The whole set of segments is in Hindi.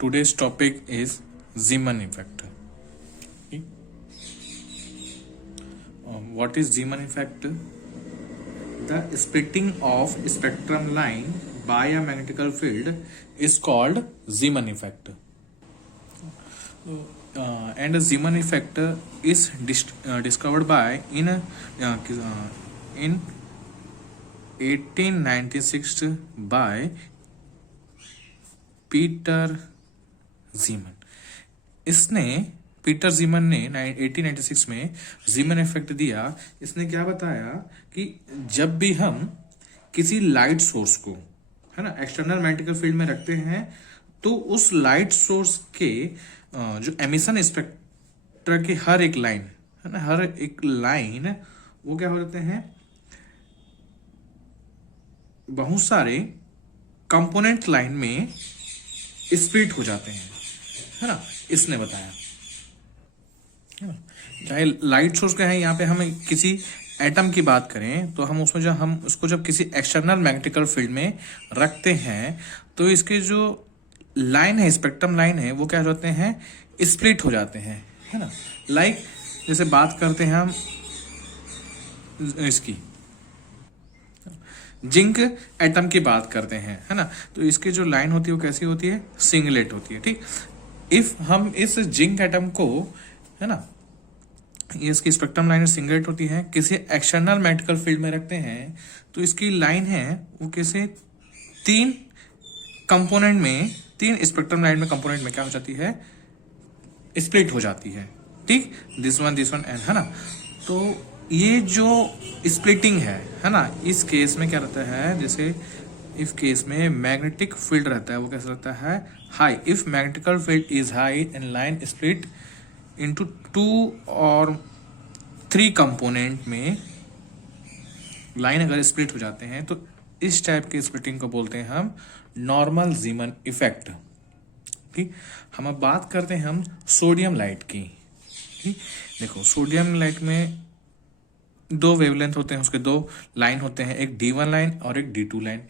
Today's topic is Zeeman effect. Okay. What is Zeeman effect? The splitting of spectrum line by a magnetical field is called Zeeman effect. And the Zeeman effect is discovered by in 1896 by Peter जीमन। इसने पीटर जीमन ने 1896 में जीमन इफेक्ट दिया। इसने क्या बताया कि जब भी हम किसी लाइट सोर्स को, है ना, एक्सटर्नल मैग्नेटिक फील्ड में रखते हैं तो उस लाइट सोर्स के जो एमिशन स्पेक्ट्रा की हर एक लाइन, है ना, हर एक लाइन वो क्या हो जाते हैं, बहुत सारे कंपोनेंट लाइन में स्प्लिट हो जाते हैं, है ना। इसने बताया, है ना, चाहे लाइट सोर्स का है, यहाँ पे हम किसी एटम की बात करें तो हम उसमें जब हम उसको जब किसी एक्सटर्नल मैग्नेटिकल फील्ड में रखते हैं तो इसके जो लाइन है, स्पेक्ट्रम लाइन है, वो क्या हो जाते हैं, स्प्लिट हो जाते हैं, है ना। लाइक जैसे बात करते हैं हम इसकी जिंक एटम की बात करते हैं, है ना, तो इसकी जो लाइन होती है वो कैसी होती है, सिंगलेट होती है। ठीक, इफ हम इस जिंक एटम को, है ना, ये इसकी स्पेक्ट्रम लाइन सिंगलेट होती है, किसी एक्सटर्नल मैग्नेटिकल फील्ड में रखते हैं तो इसकी लाइन है वो किसी तीन कंपोनेंट में, तीन स्पेक्ट्रम लाइन में कंपोनेंट में क्या हो जाती है, स्प्लिट हो जाती है। ठीक, दिस वन एंड, है ना। तो ये जो स्प्लिटिंग है ना, इस केस में क्या रहता है, जैसे इस केस में मैग्नेटिक फील्ड रहता है, वो कैसा रहता है, high. If magnetical field is high and line split into 2 और 3 कंपोनेंट में, लाइन अगर स्प्लिट हो जाते हैं तो इस टाइप के स्प्लिटिंग को बोलते हैं हम नॉर्मल जीमन इफेक्ट। ठीक, हम अब बात करते हैं हम सोडियम लाइट की। ठीक, देखो सोडियम लाइट में 2 वेवलेंथ होते हैं, उसके 2 लाइन होते हैं, एक D1 लाइन और एक D2 लाइन।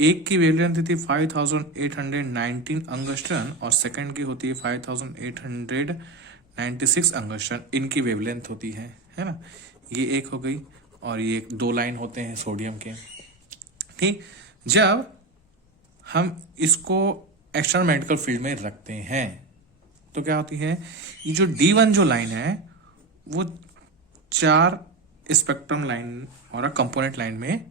एक की वेवलेंथ थी 5819 अंगस्ट्रन और सेकंड की होती है 5896 अंगस्ट्रन। इनकी वेवलेंथ होती है ना। ये एक हो गई और ये 2 लाइन होते हैं सोडियम के। ठीक, जब हम इसको एक्सटर्नल मैग्नेटिकल फील्ड में रखते हैं तो क्या होती है, ये जो D1 जो लाइन है वो 4 स्पेक्ट्रम लाइन और कंपोनेंट लाइन में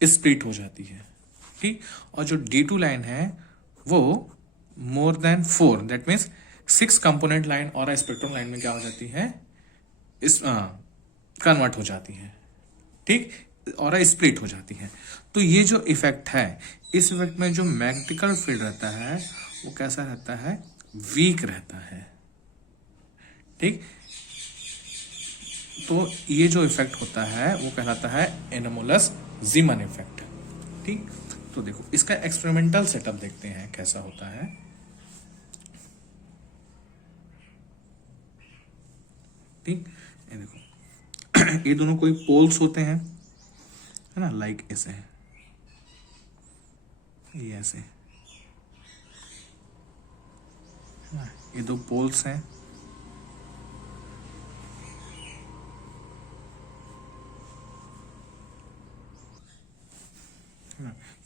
स्प्लिट हो जाती है। ठीक, और जो D2 लाइन है वो मोर than 4, that means 6 component line और स्पेक्ट्रम लाइन में क्या हो जाती है, इस कन्वर्ट हो जाती है। ठीक, और स्प्लिट हो जाती है। तो ये जो इफेक्ट है, इस इफेक्ट में जो मैग्नेटिकल फील्ड रहता है वो कैसा रहता है, वीक रहता है। ठीक, तो ये जो इफेक्ट होता है वो कहलाता है एनोमलस जीमन इफेक्ट। ठीक, तो देखो इसका एक्सपेरिमेंटल सेटअप देखते हैं कैसा होता है। ठीक, ये देखो ये दोनों कोई पोल्स होते हैं, है ना, लाइक ऐसे, ये ऐसे, है ना, ये 2 पोल्स हैं।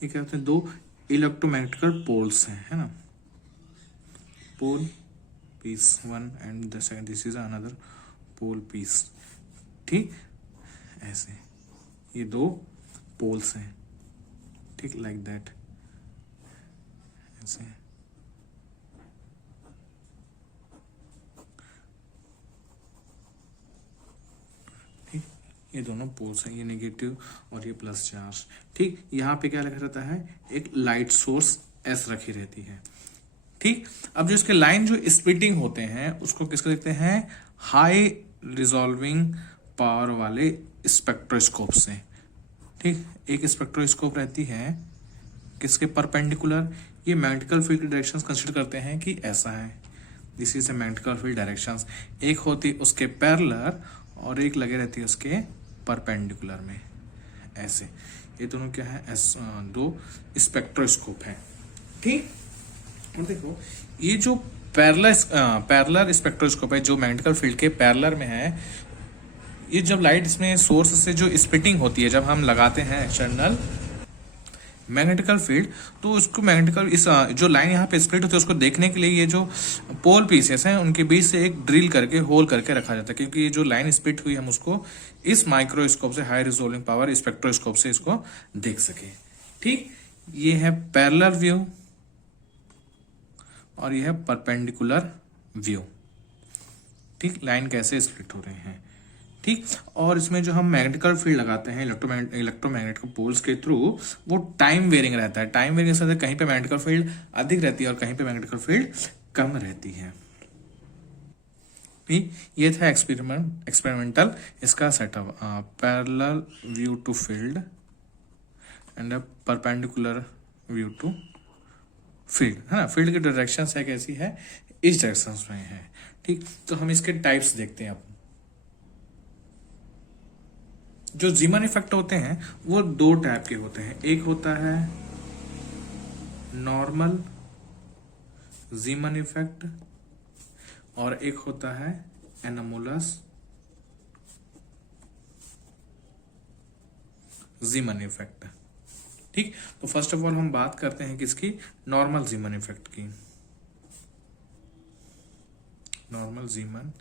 ये क्या होते हैं, 2 इलेक्ट्रोमैग्नेटिकल पोल्स हैं, है ना, pole piece 1 and the second, this is another pole piece. ठीक, ऐसे ये 2 पोल्स हैं। ठीक, लाइक दैट, ऐसे। ठीक, ये दोनों पोल्स हैं, ये नेगेटिव और ये प्लस चार्ज। ठीक, यहाँ पे क्या लगा रहता है, एक लाइट सोर्स S रखी रहती है। ठीक, अब जो इसके लाइन जो स्प्लिटिंग होते हैं उसको किसको देखते हैं, हाई रिजॉल्विंग पावर वाले स्पेक्ट्रोस्कोप से। ठीक, एक स्पेक्ट्रोस्कोप रहती है किसके परपेंडिकुलर, ये मैग्नेटिकल फील्ड की डायरेक्शंस कंसीडर करते हैं कि ऐसा है, this is a magnetical field directions. एक होती उसके पैरेलल और एक लगे रहती है उसके परपेंडिकुलर में, ऐसे। ये दोनों क्या है, 2 स्पेक्ट्रोस्कोप है। ठीक, और देखो ये जो पैरेलल स्पेक्ट्रोस्कोप है जो मैग्नेटिकल फील्ड के पैरेलल में है, ये जब लाइट इसमें सोर्स से जो स्प्लिटिंग होती है, जब हम लगाते हैं एक्सटर्नल मैग्नेटिकल फील्ड, तो उसको मैग्नेटिकल इस जो लाइन यहाँ पे स्प्लिट होती है उसको देखने के लिए ये जो पोल पीसेस हैं उनके बीच से एक ड्रिल करके होल करके रखा जाता है, क्योंकि ये जो लाइन स्प्लिट हुई हम उसको इस माइक्रोस्कोप से, हाई रिजोल्विंग पावर स्पेक्ट्रोस्कोप से इसको देख सके। ठीक, ये है पैरेलल व्यू और ये है परपेंडिकुलर व्यू। ठीक, लाइन कैसे स्प्लिट हो रहे हैं। ठीक, और इसमें जो हम मैग्नेटिकल फील्ड लगाते हैं इलेक्ट्रोमैग्नेटिक पोल्स के थ्रू, वो टाइम वेरिंग रहता है। टाइम वेरिंग से कहीं पे मैग्नेटिकल फील्ड अधिक रहती है और कहीं पे मैग्नेटिकल फील्ड कम रहती है। ठीक, ये था एक्सपेरिमेंटल इसका setup, parallel view to field and perpendicular view to field, है ना। फील्ड की डायरेक्शन है कैसी है, इस डायरेक्शन में है। ठीक, तो हम इसके टाइप्स देखते हैं। अब जो जीमन इफेक्ट होते हैं वो दो टाइप के होते हैं। एक होता है नॉर्मल जीमन इफेक्ट और एक होता है एनोमलस जीमन इफेक्ट। ठीक, तो फर्स्ट ऑफ ऑल हम बात करते हैं किसकी, नॉर्मल जीमन इफेक्ट की। Normal Zeeman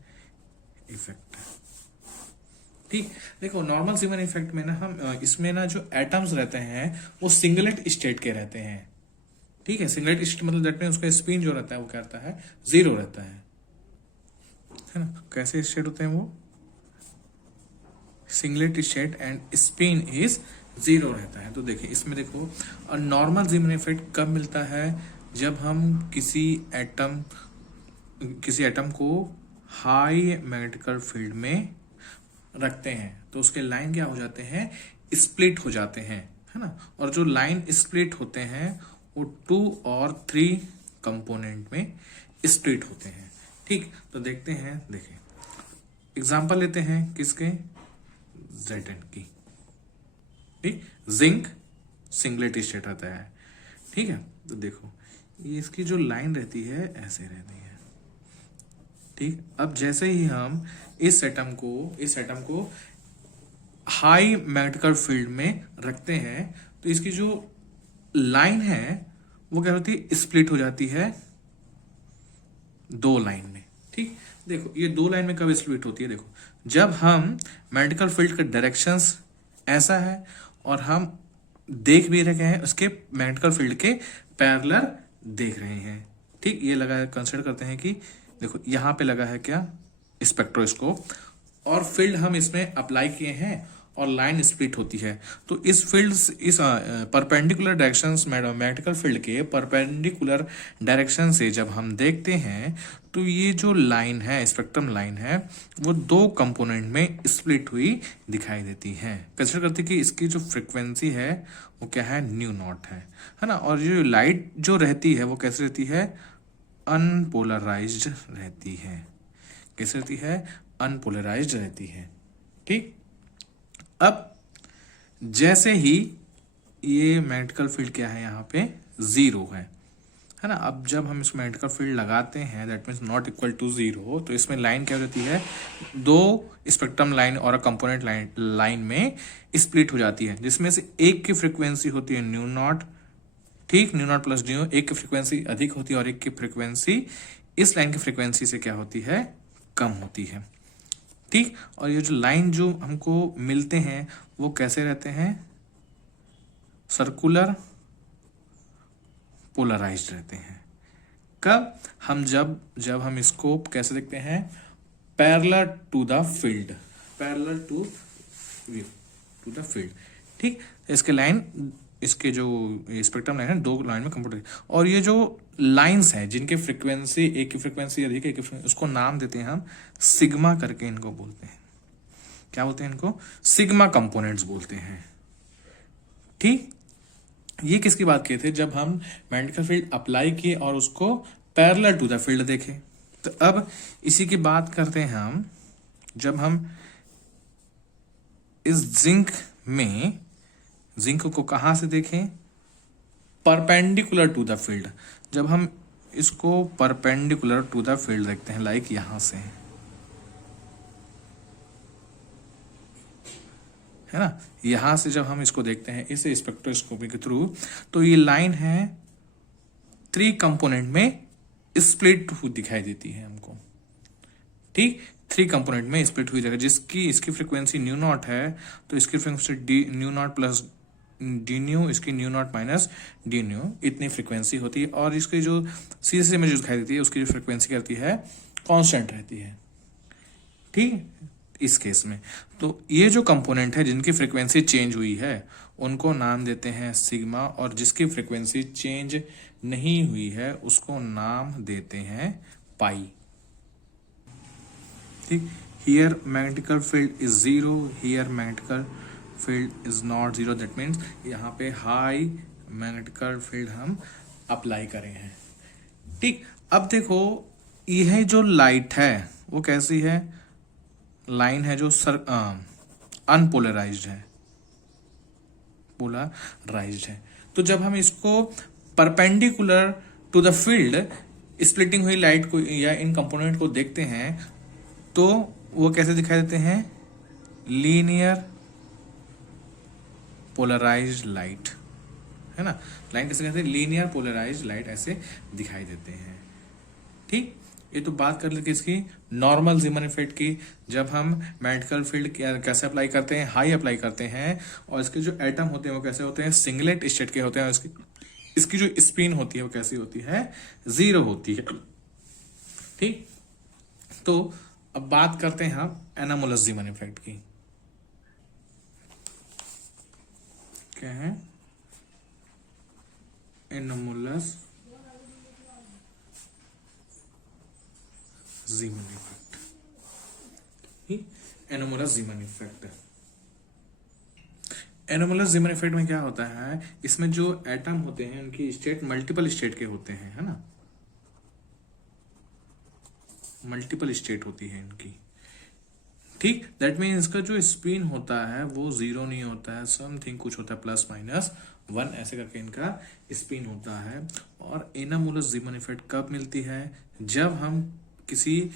effect. ठीक, देखो नॉर्मल जीमन इफेक्ट में ना हम इसमें ना जो एटम्स रहते हैं वो सिंगलेट स्टेट के रहते हैं। ठीक है, सिंगलेट स्टेट मतलब दैट मीन उसका स्पिन जो रहता है वो क्या रहता है, जीरो रहता है ना। कैसे स्टेट होते हैं वो, singlet state and spin is zero रहता है। तो देखिए इसमें देखो, और नॉर्मल जीमन इफेक्ट कब मिलता है, जब हम किसी एटम को हाई मैग्नेटिकल फील्ड में रखते हैं तो उसके लाइन क्या हो जाते हैं, स्प्लिट हो जाते हैं, है ना। और जो लाइन स्प्लिट होते हैं वो 2 और 3 कंपोनेंट में स्प्लिट होते हैं। ठीक, तो देखते हैं, देखें एग्जांपल लेते हैं किसके, Zn की। ठीक, जिंक सिंगलेट स्टेट रहता है। ठीक है, तो देखो ये इसकी जो लाइन रहती है ऐसे रहती है। ठीक, अब जैसे ही हम इस एटम को हाई मैग्नेटिकल फील्ड में रखते हैं तो इसकी जो लाइन है वो क्या होती है, स्प्लिट हो जाती है 2 लाइन में। ठीक, देखो ये 2 लाइन में कब स्प्लिट होती है, देखो जब हम मैग्नेटिकल फील्ड का डायरेक्शंस ऐसा है और हम देख भी रहे हैं उसके मैग्नेटिकल फील्ड के पैरेलल देख रहे हैं। ठीक, ये लगा है, कंसिडर करते हैं कि देखो यहां पे लगा है क्या, स्पेक्ट्रोस्कोप, और फील्ड हम इसमें अप्लाई किए हैं और लाइन स्प्लिट होती है। तो इस परपेंडिकुलर डायरेक्शंस मैग्नेटिकल फील्ड के परपेंडिकुलर डायरेक्शन से जब हम देखते हैं तो ये जो लाइन है, स्पेक्ट्रम लाइन है, वो 2 कंपोनेंट में स्प्लिट हुई दिखाई देती है। कंसिडर करते हैं कि इसकी जो फ्रीक्वेंसी है वो क्या है, न्यू नॉट है ना। और जो लाइट जो रहती है वो कैसे रहती है, अनपोलराइज्ड रहती है। कैसे रहती है, अनपोलराइज्ड रहती है। ठीक, अब जैसे ही ये मैग्नेटिकल फील्ड क्या है, यहाँ पे 0 है ना। अब जब हम इस मैग्नेटिकल फील्ड लगाते हैं that means not equal to 0, तो इसमें लाइन क्या हो जाती है, 2 स्पेक्ट्रम लाइन और कंपोनेंट लाइन में स्प्लिट हो जाती है, जिसमें से एक की फ्रीक्वेंसी होती है न्यू नॉट। ठीक, न्यू नॉट प्लस न्यू, एक की फ्रीक्वेंसी अधिक होती है और एक की फ्रीक्वेंसी इस लाइन की फ्रीक्वेंसी से क्या होती है, कम होती है। ठीक, और ये जो लाइन जो हमको मिलते हैं वो कैसे रहते हैं, सर्कुलर पोलराइज्ड रहते हैं। कब, हम जब हम इसको कैसे देखते हैं, parallel to the field, parallel to view to the field. ठीक, इसके लाइन, इसके जो स्पेक्ट्रम लाइन है 2 लाइन में कंप्यूटर, और ये जो लाइंस हैं जिनके फ्रीक्वेंसी, एक की फ्रीक्वेंसी अधिक है, उसको नाम देते हैं हम सिग्मा करके, इनको बोलते हैं, क्या बोलते हैं इनको, सिग्मा कंपोनेंट्स बोलते हैं। ठीक, ये किसकी बात किए थे, जब हम मैग्नेटिकल फील्ड अप्लाई किए और उसको पैरेलल टू द फील्ड देखे। तो अब इसी की बात करते हैं हम, जब हम इस जिंक को कहां से देखें, परपेंडिकुलर टू द फील्ड। जब हम इसको परपेंडिकुलर टू द फील्ड देखते हैं, लाइक यहां से, है ना। यहां से जब हम इसको देखते हैं इस स्पेक्ट्रोस्कोपी के थ्रू, तो ये लाइन है 3 कंपोनेंट में स्प्लिट हुई दिखाई देती है हमको, ठीक। 3 कंपोनेंट में स्प्लिट हुई जगह, जिसकी इसकी फ्रीक्वेंसी न्यू नॉट है, तो इसकी frequency d nu nought plus d nu, इसकी nu nought minus d nu, इतनी फ्रीक्वेंसी होती है। और इसकी जो सीधे में जो दिखाई देती है उसकी जो फ्रीक्वेंसी करती है कांस्टेंट रहती है, ठीक। इस केस में तो ये जो कंपोनेंट है जिनकी फ्रीक्वेंसी चेंज हुई है उनको नाम देते हैं सिग्मा, और जिसकी फ्रीक्वेंसी चेंज नहीं हुई है उसको नाम देते हैं पाई, ठीक। Here magnetical field is 0, here magnetical field is not 0, that means यहाँ पे हाई मैग्नेटिकल फील्ड हम अप्लाई करें हैं, ठीक। अब देखो यह जो लाइट है वो कैसी है, लाइन है जो अनपोलराइज्ड है, पोलराइज्ड है। तो जब हम इसको perpendicular to the field splitting हुई लाइट को या इन कंपोनेंट को देखते हैं तो वो कैसे दिखाई देते हैं, लीनियर पोलराइज्ड लाइट, है ना। लाइन कैसे कहते हैं, लीनियर पोलराइज्ड लाइट ऐसे दिखाई देते हैं, ठीक। ये तो बात कर लेते इसकी नॉर्मल ज़ीमन इफेक्ट की, जब हम मैग्नेटिकल फील्ड कैसे अप्लाई करते हैं, हाई अप्लाई करते हैं, और इसके जो एटम होते हैं वो कैसे होते हैं, सिंगलेट स्टेट के होते हैं, और इसकी जो स्पिन होती है वो कैसी होती है, 0 होती है, ठीक। तो अब बात करते हैं हम एनामोलस ज़ीमन इफेक्ट की। क्या है anomalous Zeeman effect, anomalous Zeeman effect. Anomalous Zeeman effect में क्या होता है, इसमें जो एटम होते हैं उनकी स्टेट मल्टीपल स्टेट के होते हैं, है ना, मल्टीपल स्टेट होती है इनकी, ठीक। दैट मीन इसका जो स्पिन होता है वो 0 नहीं होता है, समथिंग कुछ होता है +-1 ऐसे करके इनका स्पिन होता है। और एनामोलस ज़ीमन इफेक्ट कब मिलती है, जब हम किसी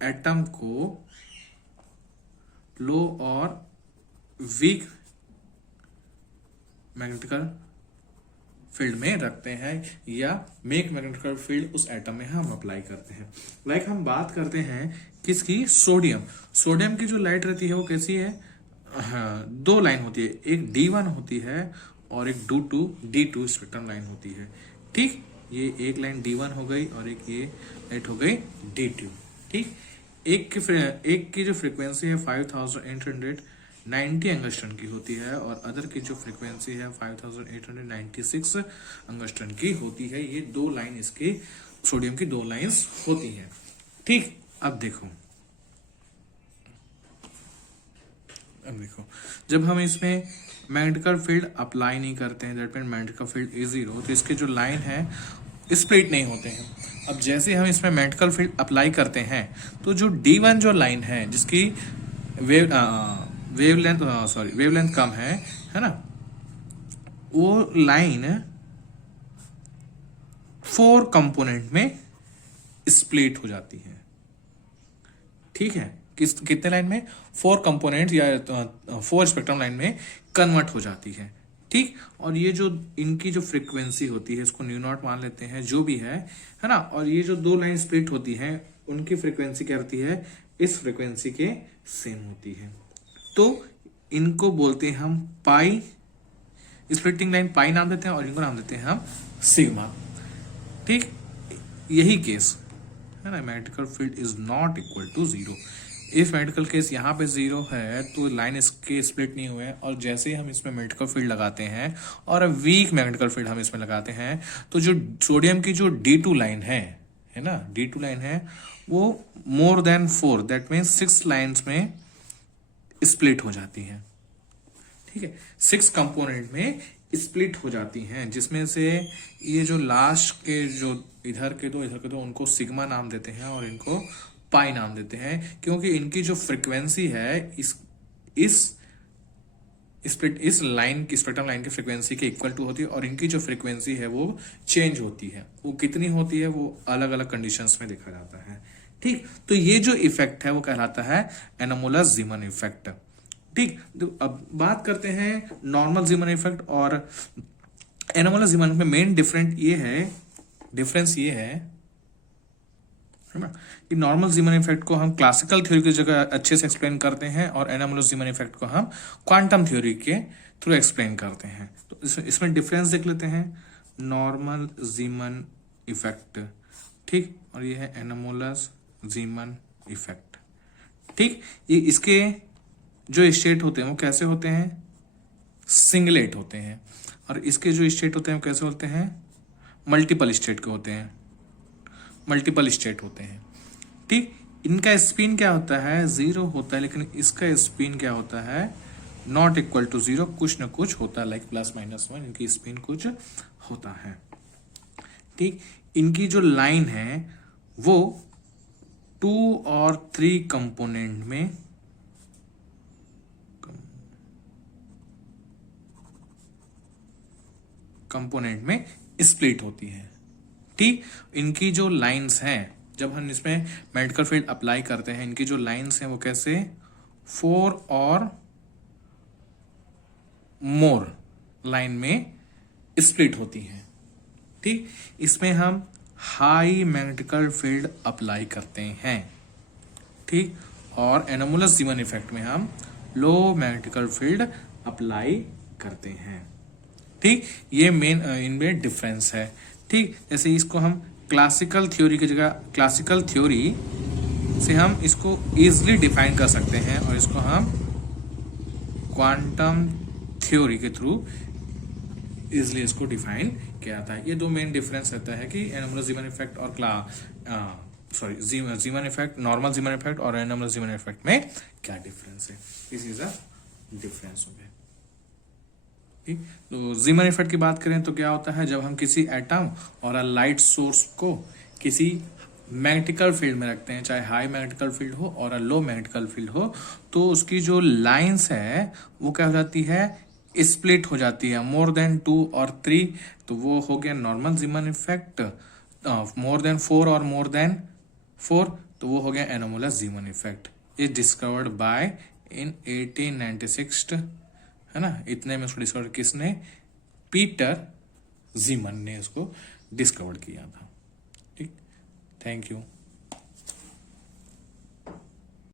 एटम को लो और वीक मैग्नेटिकल फील्ड में रखते हैं या मेक मैग्नेटिकल फील्ड उस एटम में हम अप्लाई करते हैं। लाइक हम बात करते हैं किसकी, सोडियम की जो लाइट रहती है वो कैसी है, हाँ, 2 लाइन होती है, एक D1 होती है और एक D2 स्पेक्ट्रम लाइन होती है, ठीक। ये एक लाइन D1 हो गई और एक ये लाइट हो गई D2, ठीक। एक की जो फ्रीक्वेंसी है 5890 एंगस्ट्रॉन की होती है और अदर की जो फ्रीक्वेंसी है 5896 एंगस्ट्रॉन की होती है। ये 2 लाइन इसके सोडियम की 2 लाइंस होती हैं, ठीक। अब देखो जब हम इसमें मैग्नेटिकल फील्ड अप्लाई नहीं करते हैं, that mean magnetical field is 0, तो इसके जो लाइन है स्प्लिट नहीं होते हैं। अब जैसे हम इसमें मैग्नेटिकल फील्ड अप्लाई करते हैं तो जो D1 जो लाइन है जिसकी वेवलेंथ कम है ना, वो लाइन 4 कंपोनेंट में स्प्लिट हो जाती है, ठीक है। कितने लाइन में, 4 कंपोनेंट या 4 स्पेक्ट्रम लाइन में कन्वर्ट हो जाती है, ठीक। और ये जो इनकी जो फ्रीक्वेंसी होती है इसको न्यू नॉट मान लेते हैं, जो भी है ना। और ये जो 2 लाइन स्प्लिट होती हैं उनकी फ्रीक्वेंसी क्या होती है, इस फ्रीक्वेंसी के सेम होती है, तो इनको बोलते हैं हम पाई, स्प्लिटिंग लाइन पाई नाम देते हैं और इनको नाम देते हैं हम सिग्मा, ठीक। यही केस है ना, magnetical field is not equal to 0। If magnetical case यहाँ पे 0 है तो लाइन इसके स्प्लिट नहीं हुए, और जैसे ही हम इसमें मैग्नेटिकल फील्ड लगाते हैं और वीक मैग्नेटिकल फील्ड हम इसमें लगाते हैं तो जो सोडियम की जो D2 लाइन है ना, D2 लाइन है वो मोर देन 4, दैट मीन्स 6 लाइन्स में स्प्लिट हो जाती है, ठीक है। 6 कंपोनेंट में स्प्लिट हो जाती हैं, जिसमें से ये जो लास्ट के जो इधर के दो उनको सिग्मा नाम देते हैं और इनको पाई नाम देते हैं, क्योंकि इनकी जो फ्रीक्वेंसी है इस स्प्लिट इस लाइन की स्पेक्ट्रम लाइन की फ्रीक्वेंसी के इक्वल टू होती है, और इनकी जो फ्रीक्वेंसी है वो चेंज होती है। वो कितनी होती है वो अलग अलग कंडीशंस में देखा जाता है। ठीक, तो ये जो इफेक्ट है वो कहलाता है एनोमोलस जीमन इफेक्ट। ठीक, तो अब बात करते हैं नॉर्मल जीमन इफेक्ट और एनोमोलस जीमन में। मेन डिफरेंस ये है ना कि नॉर्मल जीमन इफेक्ट को हम क्लासिकल थ्योरी की जगह अच्छे से एक्सप्लेन करते हैं, और एनोमोलस जीमन इफेक्ट को हम क्वांटम थ्योरी के थ्रू एक्सप्लेन करते हैं। तो इसमें डिफरेंस देख लेते हैं। नॉर्मल जीमन इफेक्ट, ठीक, और ये है एनोमोलस जीमन इफेक्ट। ठीक, ये इसके जो स्टेट होते हैं वो कैसे होते हैं, सिंगलेट होते हैं, और इसके जो स्टेट होते हैं वो कैसे होते हैं, मल्टीपल स्टेट के होते हैं, मल्टीपल स्टेट होते हैं। ठीक, इनका स्पिन क्या होता है, जीरो होता है, लेकिन इसका स्पिन क्या होता है, नॉट इक्वल टू जीरो, कुछ ना कुछ होता है, लाइक प्लस माइनस वन, इनकी स्पिन कुछ होता है। ठीक, इनकी जो लाइन है वो 2 और 3 कंपोनेंट में स्प्लिट होती है। ठीक, इनकी जो लाइंस हैं, जब हम इसमें मैग्नेटिक फील्ड अप्लाई करते हैं, इनकी जो लाइंस हैं वो कैसे 4 और मोर लाइन में स्प्लिट होती हैं। ठीक, इसमें हम हाई मैग्नेटिकल फील्ड अप्लाई करते हैं। ठीक, और एनोमोलस जीमन इफेक्ट में हम लो मैग्नेटिकल फील्ड अप्लाई करते हैं। ठीक, ये मेन इनमें डिफरेंस है। ठीक, जैसे इसको हम क्लासिकल थ्योरी की जगह क्लासिकल थ्योरी से हम इसको इजीली डिफाइन कर सकते हैं, और इसको हम क्वांटम थ्योरी के थ्रू इजीली इसको डिफाइन किया जाता है। ये दो मेन डिफरेंस रहता है कि एनोमोलस जीमन इफेक्ट और जीमन इफेक्ट, नॉर्मल जीमन इफेक्ट और एनोमोलस जीमन इफेक्ट में क्या डिफरेंस है। दिस इज अ डिफरेंस हो गया। ठीक, तो जीमन इफेक्ट की बात करें तो क्या होता है, जब हम किसी एटम और अ लाइट सोर्स को किसी मैग्नेटिकल फील्ड में रखते हैं, चाहे हाई मैग्नेटिकल फील्ड हो और लो मैग्नेटिकल फील्ड हो, तो उसकी जो लाइंस है वो क्या हो जाती है, स्प्लिट हो जाती है, मोर देन 2 और 3, तो वो हो गया normal Zeeman effect. More than 4 और मोर देन 4, तो वो हो गया anomalous Zeeman effect. Is discovered by in 1896, है ना, इतने में उसको डिस्कवर किसने, पीटर जीमन ने इसको डिस्कवर किया था। ठीक, थैंक यू।